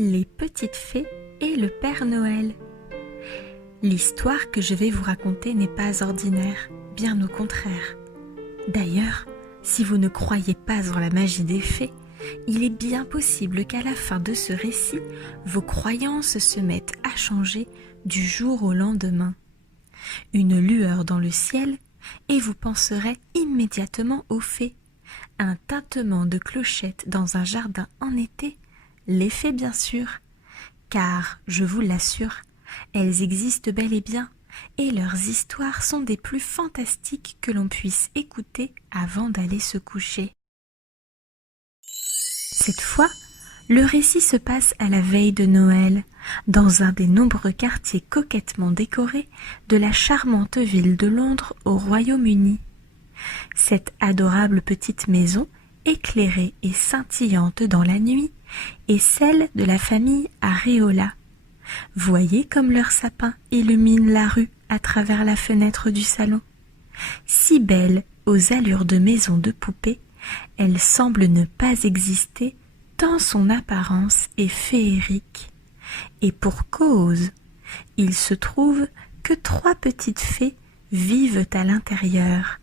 Les petites fées et le Père Noël. L'histoire que je vais vous raconter n'est pas ordinaire, bien au contraire. D'ailleurs, si vous ne croyez pas en la magie des fées, il est bien possible qu'à la fin de ce récit, vos croyances se mettent à changer du jour au lendemain. Une lueur dans le ciel, et vous penserez immédiatement aux fées. Un tintement de clochettes dans un jardin en été, les fées bien sûr, car, je vous l'assure, elles existent bel et bien, et leurs histoires sont des plus fantastiques que l'on puisse écouter avant d'aller se coucher. Cette fois, le récit se passe à la veille de Noël, dans un des nombreux quartiers coquettement décorés de la charmante ville de Londres au Royaume-Uni. Cette adorable petite maison, éclairée et scintillante dans la nuit, est celle de la famille Areola. Voyez comme leur sapin illumine la rue à travers la fenêtre du salon. Si belle aux allures de maison de poupée, elle semble ne pas exister tant son apparence est féerique. Et pour cause, il se trouve que 3 petites fées vivent à l'intérieur,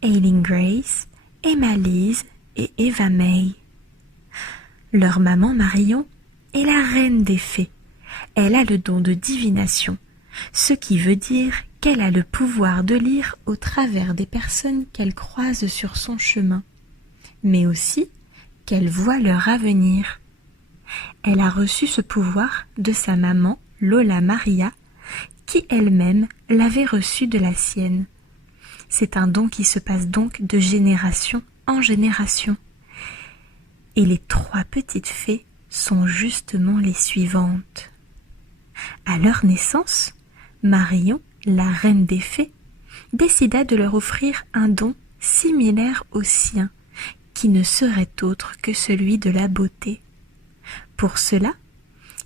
Aileen Grace, Emma Lise et Eva May. Leur maman Marion est la reine des fées. Elle a le don de divination, ce qui veut dire qu'elle a le pouvoir de lire au travers des personnes qu'elle croise sur son chemin, mais aussi qu'elle voit leur avenir. Elle a reçu ce pouvoir de sa maman Lola Maria, qui elle-même l'avait reçu de la sienne. C'est un don qui se passe donc de génération en génération. Et les 3 petites fées sont justement les suivantes. À leur naissance, Marion, la reine des fées, décida de leur offrir un don similaire au sien, qui ne serait autre que celui de la beauté. Pour cela,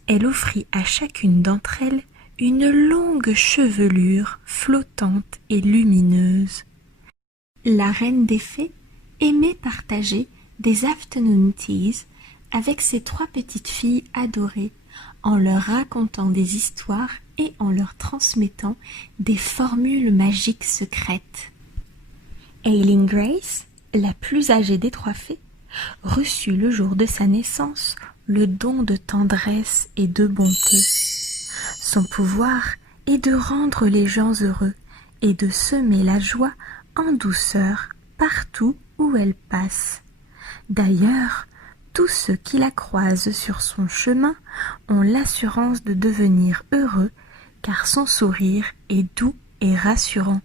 elle offrit à chacune d'entre elles une longue chevelure flottante et lumineuse. La reine des fées aimait partager des afternoon teas avec ses 3 petites filles adorées, en leur racontant des histoires et en leur transmettant des formules magiques secrètes. Aileen Grace, la plus âgée des 3 fées, reçut le jour de sa naissance le don de tendresse et de bonté. Son pouvoir est de rendre les gens heureux et de semer la joie en douceur partout où elle passe. D'ailleurs, tous ceux qui la croisent sur son chemin ont l'assurance de devenir heureux car son sourire est doux et rassurant.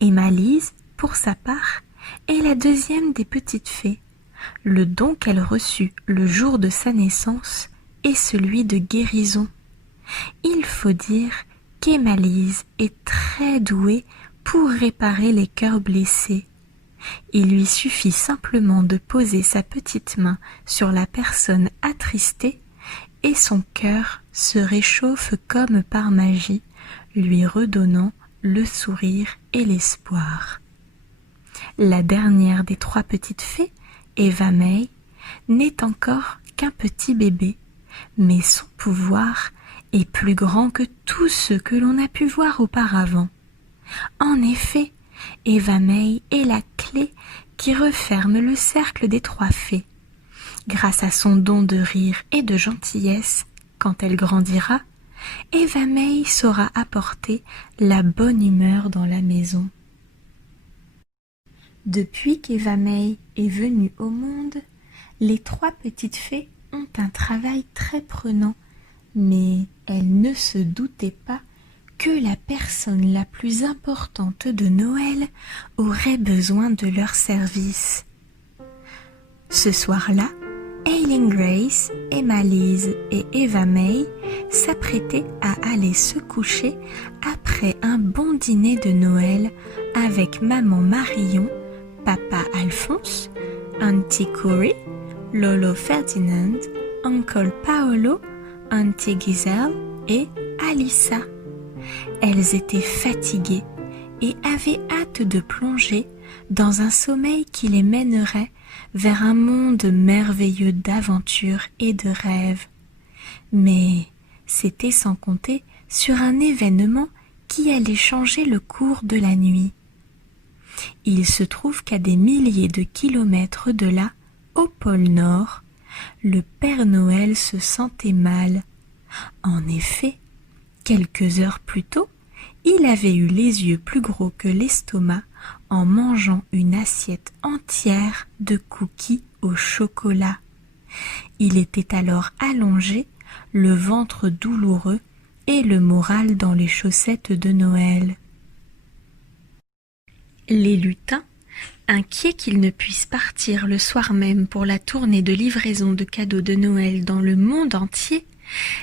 Emma Lise, pour sa part, est la 2e des petites fées. Le don qu'elle reçut le jour de sa naissance est celui de guérison. Il faut dire qu'Emma Lise est très douée pour réparer les cœurs blessés. Il lui suffit simplement de poser sa petite main sur la personne attristée et son cœur se réchauffe comme par magie, lui redonnant le sourire et l'espoir. La dernière des 3 petites fées, Eva May, n'est encore qu'un petit bébé, mais son pouvoir est plus grand que tous ceux que l'on a pu voir auparavant. En effet, Eva May est la clé qui referme le cercle des 3 fées. Grâce à son don de rire et de gentillesse, quand elle grandira, Eva May saura apporter la bonne humeur dans la maison. Depuis qu'Eva May est venue au monde, les 3 petites fées ont un travail très prenant, mais elles ne se doutaient pas que la personne la plus importante de Noël aurait besoin de leur service. Ce soir-là, Aileen Grace, Emma Lise et Eva May s'apprêtaient à aller se coucher après un bon dîner de Noël avec maman Marion, papa Alphonse, Auntie Corey, Lolo Ferdinand, Uncle Paolo, Auntie Giselle et Alissa. Elles étaient fatiguées et avaient hâte de plonger dans un sommeil qui les mènerait vers un monde merveilleux d'aventures et de rêves. Mais c'était sans compter sur un événement qui allait changer le cours de la nuit. Il se trouve qu'à des milliers de kilomètres de là, au pôle Nord, le Père Noël se sentait mal. En effet, quelques heures plus tôt, il avait eu les yeux plus gros que l'estomac en mangeant une assiette entière de cookies au chocolat. Il était alors allongé, le ventre douloureux et le moral dans les chaussettes de Noël. Les lutins, inquiets qu'ils ne puissent partir le soir même pour la tournée de livraison de cadeaux de Noël dans le monde entier,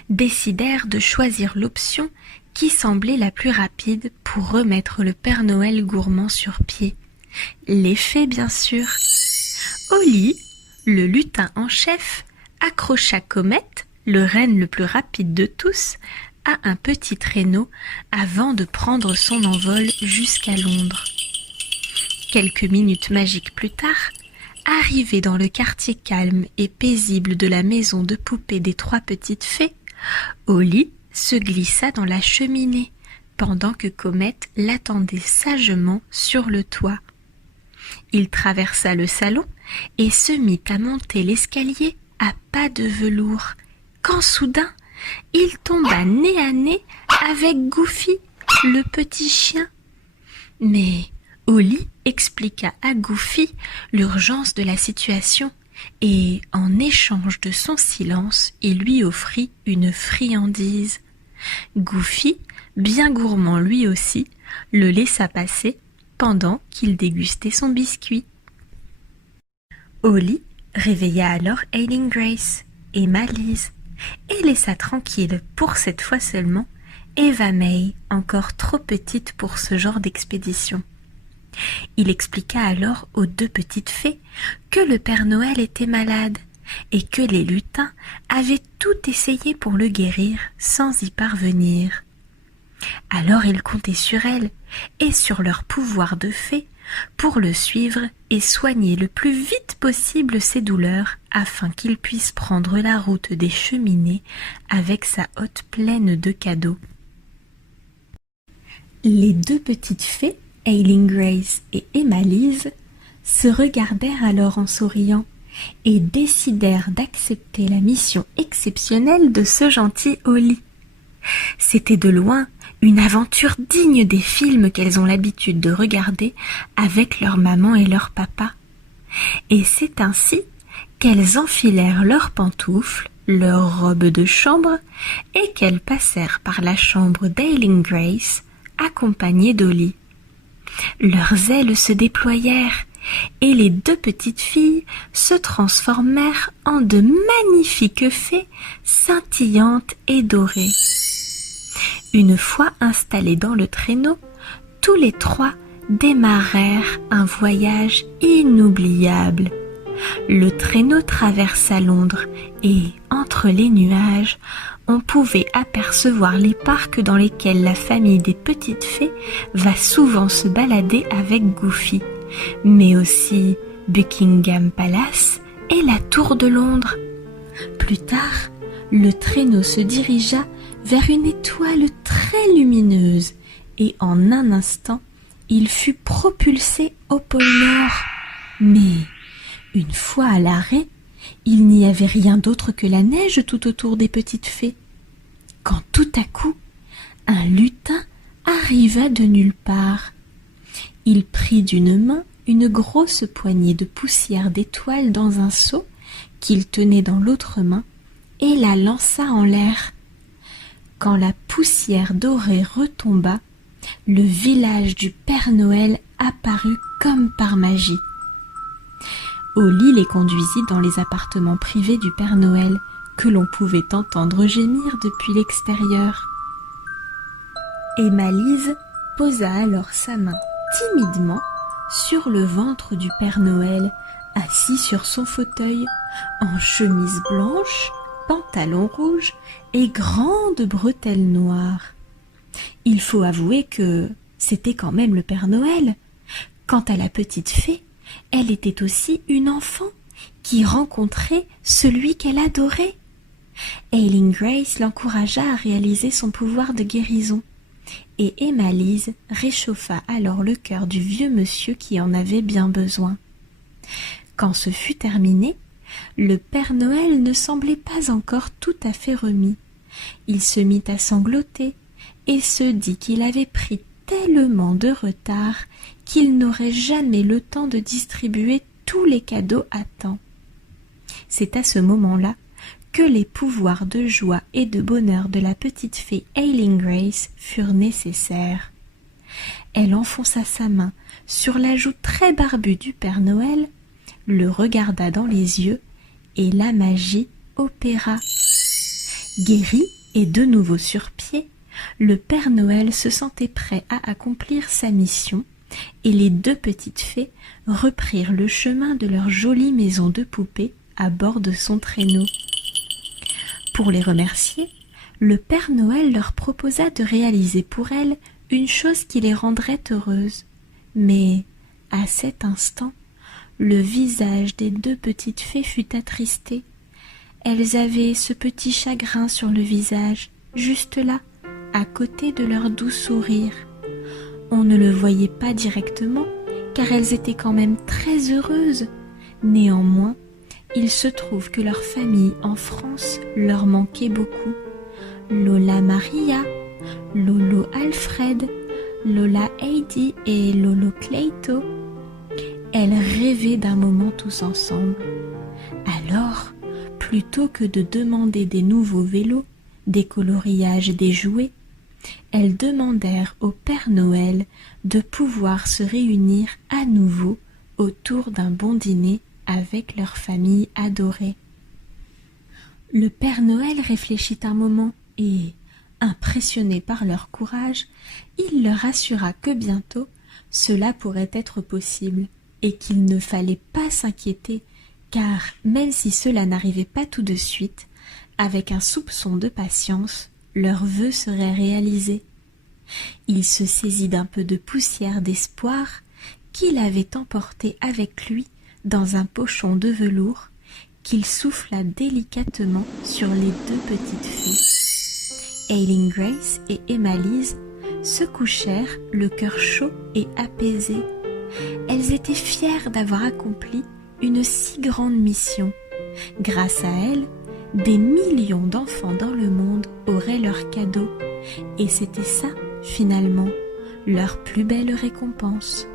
décidèrent de choisir l'option qui semblait la plus rapide pour remettre le Père Noël gourmand sur pied. Les fées, bien sûr. Au lit, le lutin en chef accrocha Comet, le renne le plus rapide de tous, à un petit traîneau avant de prendre son envol jusqu'à Londres. Quelques minutes magiques plus tard, arrivé dans le quartier calme et paisible de la maison de poupée des 3 petites fées, Holly se glissa dans la cheminée pendant que Comet l'attendait sagement sur le toit. Il traversa le salon et se mit à monter l'escalier à pas de velours, quand soudain il tomba nez à nez avec Goofy, le petit chien. Mais Holly expliqua à Goofy l'urgence de la situation et, en échange de son silence, il lui offrit une friandise. Goofy, bien gourmand lui aussi, le laissa passer pendant qu'il dégustait son biscuit. Holly réveilla alors Aileen Grace et Malice et laissa tranquille, pour cette fois seulement, Eva May, encore trop petite pour ce genre d'expédition. Il expliqua alors aux 2 petites fées que le Père Noël était malade et que les lutins avaient tout essayé pour le guérir sans y parvenir. Alors il comptait sur elles et sur leur pouvoir de fée pour le suivre et soigner le plus vite possible ses douleurs afin qu'il puisse prendre la route des cheminées avec sa hotte pleine de cadeaux. Les 2 petites fées, Aileen Grace et Emma Lise, se regardèrent alors en souriant et décidèrent d'accepter la mission exceptionnelle de ce gentil Holly. C'était de loin une aventure digne des films qu'elles ont l'habitude de regarder avec leur maman et leur papa. Et c'est ainsi qu'elles enfilèrent leurs pantoufles, leurs robes de chambre et qu'elles passèrent par la chambre d'Aileen Grace accompagnées d'Holly. Leurs ailes se déployèrent et les 2 petites filles se transformèrent en de magnifiques fées scintillantes et dorées. Une fois installés dans le traîneau, tous les 3 démarrèrent un voyage inoubliable. Le traîneau traversa Londres et, entre les nuages, on pouvait apercevoir les parcs dans lesquels la famille des petites fées va souvent se balader avec Goofy, mais aussi Buckingham Palace et la Tour de Londres. Plus tard, le traîneau se dirigea vers une étoile très lumineuse et en un instant, il fut propulsé au pôle Nord. Mais, une fois à l'arrêt, il n'y avait rien d'autre que la neige tout autour des petites fées. Quand tout à coup, un lutin arriva de nulle part. Il prit d'une main une grosse poignée de poussière d'étoiles dans un seau qu'il tenait dans l'autre main et la lança en l'air. Quand la poussière dorée retomba, le village du Père Noël apparut comme par magie. Holly les conduisit dans les appartements privés du Père Noël, que l'on pouvait entendre gémir depuis l'extérieur. Emma Lise posa alors sa main timidement sur le ventre du Père Noël, assis sur son fauteuil, en chemise blanche, pantalon rouge et grandes bretelles noires. Il faut avouer que c'était quand même le Père Noël. Quant à la petite fée, elle était aussi une enfant qui rencontrait celui qu'elle adorait. Aileen Grace l'encouragea à réaliser son pouvoir de guérison, et Emma-Lise réchauffa alors le cœur du vieux monsieur qui en avait bien besoin. Quand ce fut terminé, le Père Noël ne semblait pas encore tout à fait remis. Il se mit à sangloter et se dit qu'il avait pris tellement de retard qu'il n'aurait jamais le temps de distribuer tous les cadeaux à temps. C'est à ce moment-là que les pouvoirs de joie et de bonheur de la petite fée Aileen Grace furent nécessaires. Elle enfonça sa main sur la joue très barbue du Père Noël, le regarda dans les yeux, et la magie opéra. Guéri et de nouveau sur pied, le Père Noël se sentait prêt à accomplir sa mission, et les deux petites fées reprirent le chemin de leur jolie maison de poupée à bord de son traîneau. Pour les remercier, le Père Noël leur proposa de réaliser pour elles une chose qui les rendrait heureuses. Mais, à cet instant, le visage des deux petites fées fut attristé. Elles avaient ce petit chagrin sur le visage, juste là, à côté de leur doux sourire. On ne le voyait pas directement, car elles étaient quand même très heureuses. Néanmoins, il se trouve que leur famille en France leur manquait beaucoup. Lola Maria, Lolo Alfred, Lola Heidi et Lolo Cleito. Elles rêvaient d'un moment tous ensemble. Alors, plutôt que de demander des nouveaux vélos, des coloriages et des jouets, elles demandèrent au Père Noël de pouvoir se réunir à nouveau autour d'un bon dîner avec leur famille adorée. Le Père Noël réfléchit un moment et, impressionné par leur courage, il leur assura que bientôt cela pourrait être possible et qu'il ne fallait pas s'inquiéter, car même si cela n'arrivait pas tout de suite, avec un soupçon de patience, leur vœu serait réalisé. Il se saisit d'un peu de poussière d'espoir qu'il avait emporté avec lui dans un pochon de velours qu'il souffla délicatement sur les deux petites filles. Aileen Grace et Emma-Lise se couchèrent le cœur chaud et apaisé. Elles étaient fières d'avoir accompli une si grande mission. Grâce à elles, des millions d'enfants dans le monde auraient leurs cadeaux, et c'était ça, finalement, leur plus belle récompense.